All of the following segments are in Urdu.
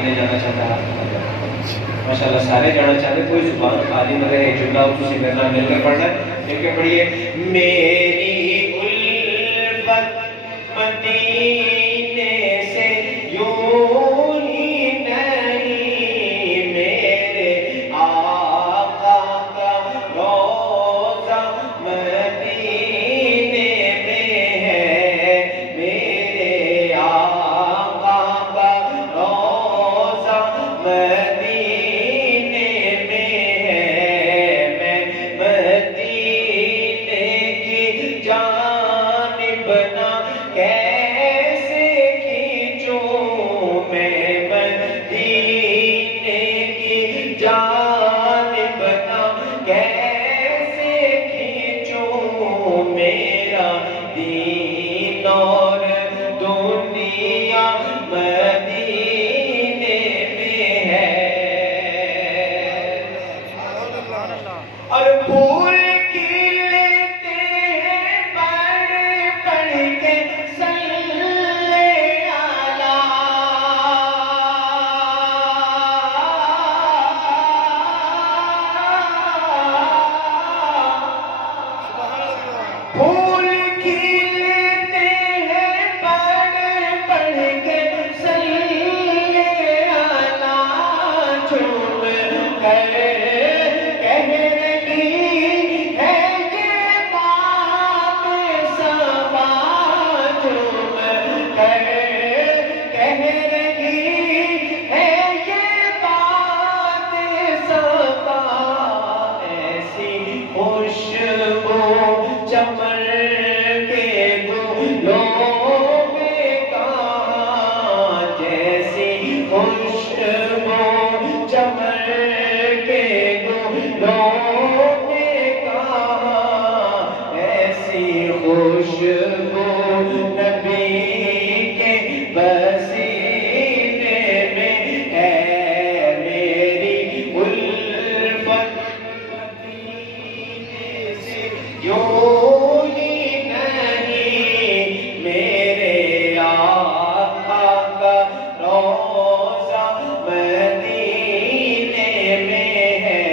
مدینے جانا چاہتا ہے ماشاءاللہ سارے جانا چاہتے کوئی زبان خالی نہ رہے جملہ اسی میرے نام مل کر پڑھنا ہے دیکھ کے پڑھیے میری الفت مدینے سے یوں ہی نہیں میرے آقا کا روضہ مدینے میں ہے میرے آقا کا روضہ مدینے میں ہے میں مدینے کی جانب نہ کیسے کھینچوں میں مدینے کی جانب نہ کیسے کھینچوں میرا دین اور دنیا مدینے میں ہے اور پھول کھلتے ہیں پڑھ پڑھ کے صلی علی پھول کھلتے ہیں پڑھ پڑھ کے صلی علی جھوم کر کہہ رہی ہے یہ بات صبا جھوم کر کہہ رہی ہے یہ بات صبا ایسی خوشبو چمن کے گلوں میں کہاں جیسی خوشبو چمن کے گلوں میں کہاں ایسی خوشبو نبی کے پسینے میں ہے میری الفت مدینے سے یوں ہی نہیں میرے آقا کا روضہ مدینے میں ہے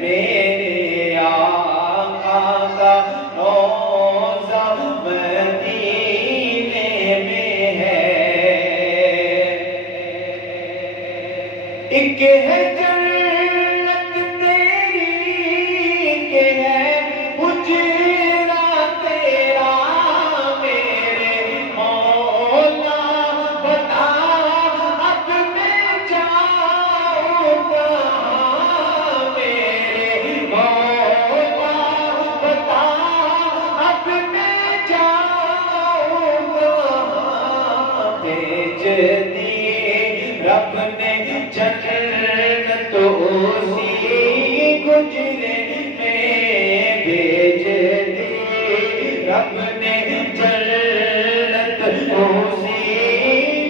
میرے آقا کا روضہ مدینے میں ہے ایک ہے جنت تیری کہ ہے حجرہ تیرا میرے مولا بتا اب میں جاؤں کہاں میرے مولا بتا اب میں جاؤں کہاں بھیج دی رب نے جنت اسی گجرے میں بھیج دی رب نے جنت اسی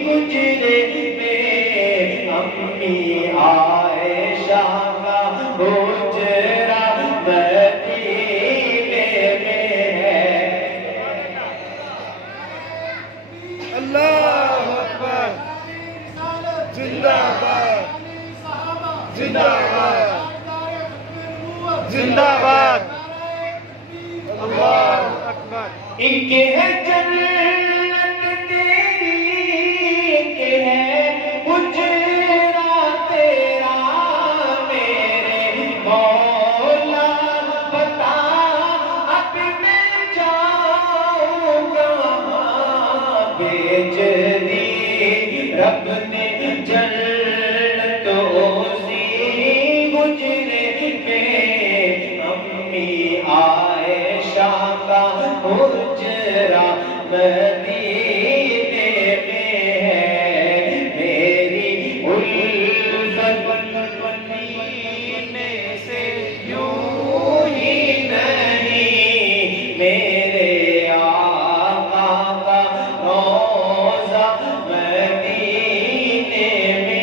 گجرے میں امی عائشہ کا حجرہ مدینے میں ہے اللہ اکبر زندہ باد زندہ باد زندہ باد اللہ اکبر ایک ہے جنت تیری کہ ہے حجرہ تیرا میرے مولا بتا اب میں جاؤں کہاں بھیج دی رب نے جنت اسی گجرے میں امی عائشہ کا حجرہ مدینے میں ہے میری الفت مدینے سے یوں ہی نہیں میرے آقا کا روضہ مدینے میں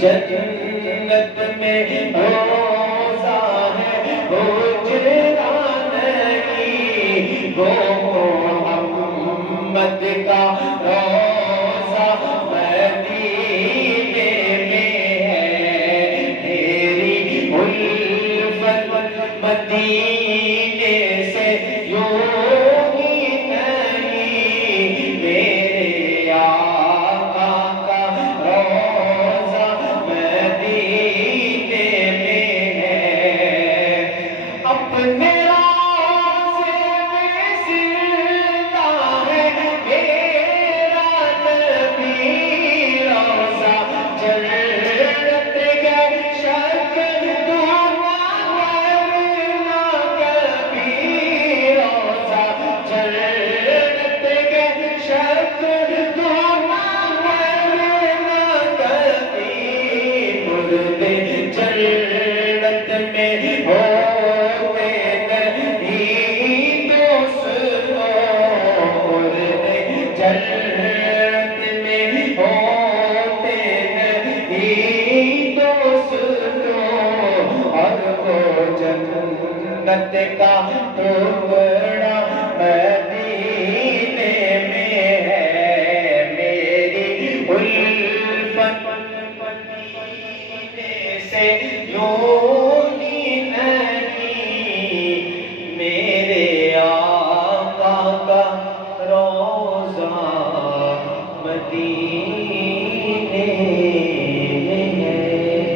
جنت میں روزہ ہے حجرہ نہیں، وہ محمد کا روزہ مدینے میں ہے، میری الفت مدینے سے یوں ہی نہیں، میرے آقا کا روزہ مدینے میں ہے، اپنے روزے میں زندہ ہے میرا نبی، روزہ جنت کے شک دعا ورنہ کبھی، روزہ جنت کے شک دعا ورنہ کبھی، مردے جنت میں ہوتے نہیں دوستوں، مردے جنت میں ہوتے نہیں دوستوں، اور وہ جنت کا ٹکڑا مدینے میں ہے، میری الفت مدینے سے یوں ہی نہیں، میرے آقا کا روزہ مدینے